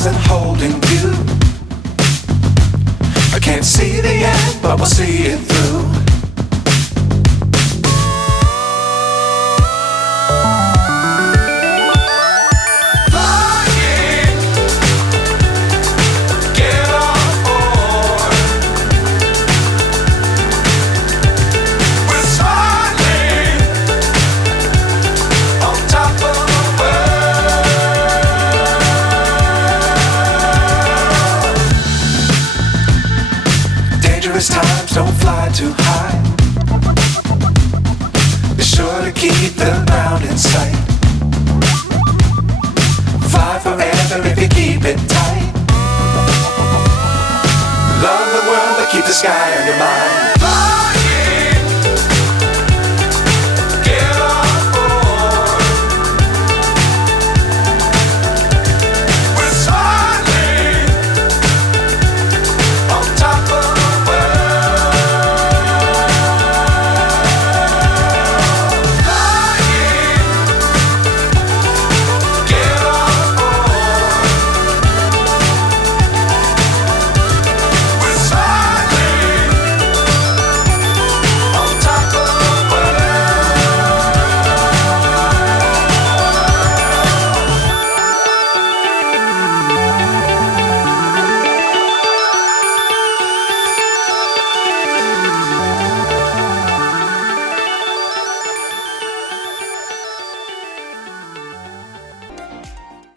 stars and holding you. I can't see the end, but we'll see it through. Times don't fly too high. Be sure to keep the ground in sight. Fly forever if you keep it tight. Love the world but keep the sky on your mind.